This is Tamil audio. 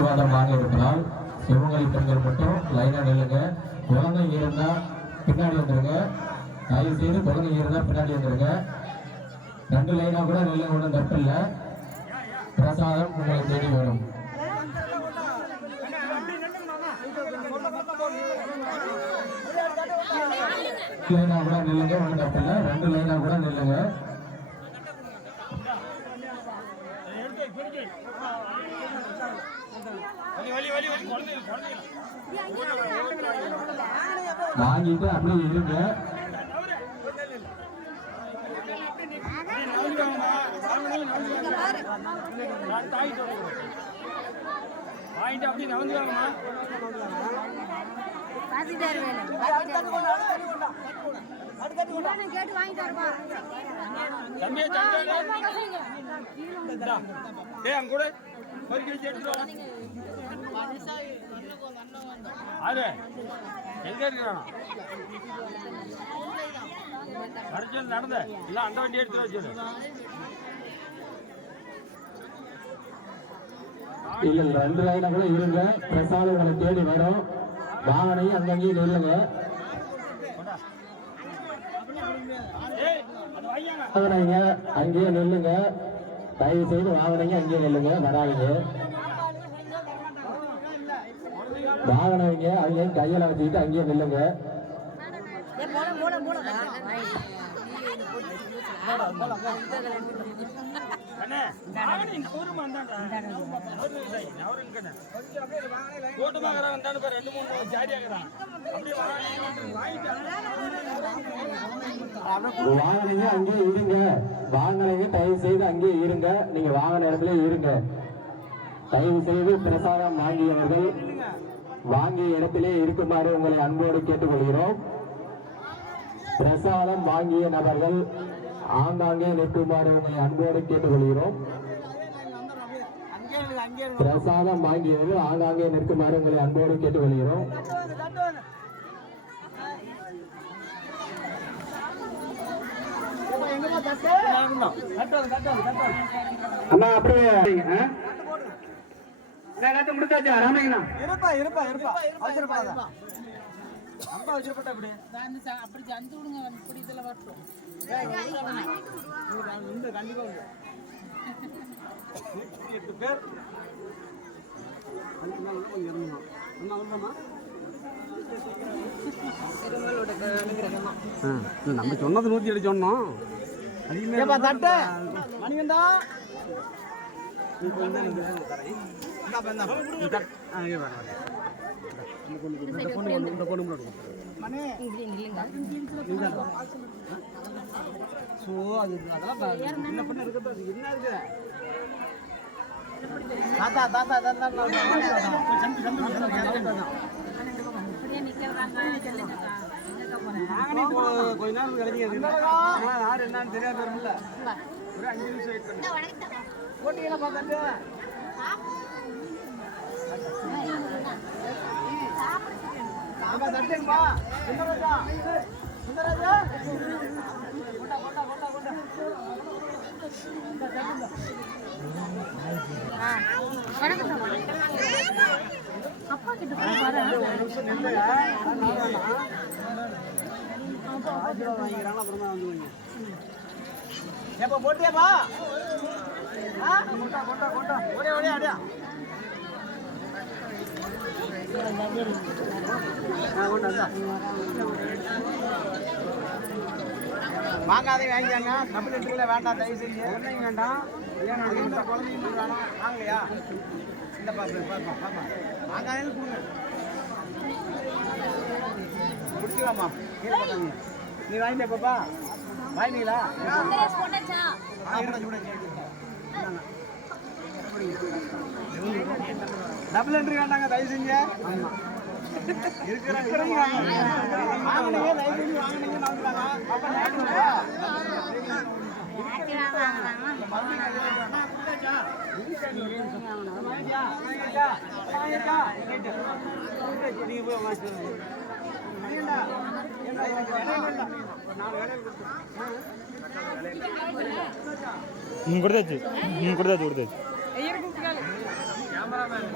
விவாதமாக இருப்பதால் சிவகங்கை பெண்கள் மட்டும் லைனா நில்லுங்க. குழந்தை இருந்தா பின்னாடி வந்துருங்க. தயவு செய்து குழந்தை இருந்தா பின்னாடி வந்துருங்க. 2 லைனா கூட நில்லுங்க, ஒன்றும் தப்பு இல்லை. பிரசாதம் உங்களை தேடி வரும். லைனா கூட நில்லுங்க, ஒன்றும் தப்பு இல்லை. 2 லைனா கூட நில்லுங்க. வாங்கிட்டு அப்படியே இருங்க. நடந்த இல்ல அந்த வண்டி எடுத்து வச்சு இல்ல 2 லைனா கூட இருங்க. பிரசாதம் உங்களை தேடி வரும். வாகனையும் அங்கங்கேயும் நில்லுங்க. வாகனைங்க அங்கேயே நில்லுங்க. தயவு செய்து வாகனைங்க அங்கேயே நில்லுங்க, வராங்க. வாகனவங்க அவங்க கையில வச்சுக்கிட்டு அங்கேயே நில்லுங்க. வாகனங்க அங்கேயே இருங்க. வாகனங்க தயவு செய்து அங்கேயே இருங்க. நீங்க வாகன இடத்துல இருங்க. தயவு செய்து பிரசாதம் வாங்கியவர்கள் வாங்கிய இடத்திலே இருக்குமாறு உங்களை அன்போடு கேட்டுக்கொள்கிறோம். பிரசாதம் வாங்கிய நபர்கள் ஆங்காங்கே நிற்குமாறு உங்களை அன்போடு கேட்டுக்கொள்கிறோம். பிரசாதம் வாங்கியவர்கள் ஆங்காங்கே நிற்குமாறு உங்களை அன்போடு கேட்டுக்கொள்கிறோம். அண்ணா அப்படியே முடிச்சாச்சு. ராமலிங்கண்ணா இருப்பா இருப்பா இருப்பா வச்சிருப்பா அப்பா வச்சிருப்பா அப்படி அப்படி ஜந்து விடுங்க. இப்படி இதுல வரட்டும் கண்டிப்பா 8 பேர் நம்ம சொன்னது 107 சொன்னோம். மணிகண்டா கொஞ்ச நேரம் கழிஞ்சு யாரு என்னன்னு தெரியாத வரும்ல. ஒரு 5 நிமிஷம் வெயிட் பண்ணி போட்டீங்களா பார்த்துட்டு தட்டுங்கப்பா. சுந்தரராஜா சுந்தரராஜா கொண்டா கொண்டா கொண்டா கொண்டா அப்பா கிட்ட வாங்கிக்கிறாங்க. அப்புறமா வந்து எப்ப போட்டியாப்பா? கொண்டா கொண்டா கொண்டா ஒரே ஒரே அடியா வாங்காதே வாங்கிக்காங்க. டபுள் லிட்டர்ல வேண்டாம், தயவு செஞ்சு ஒன்றையும் வேண்டாம். ஏன்னா குழந்தையும் வேணாம். வாங்கலையா இந்த பாப்பா பாப்பா பாப்பா வாங்காதேன்னு கொடுங்க. குடிச்சுக்காமா கீழே போட்டாங்க. நீ வாங்கிட்டே பாப்பா? வாங்கினீங்களா? டபுள் என்ட்ரி வேண்டாங்க, தயவு செஞ்சு. இருக்கிறவங்க வாங்கினீங்க, தயவு செஞ்சு வாங்கினீங்க. கொடுத்தாச்சு கொடுத்தாச்சு கொடுத்தாச்சு. கேமராமேன்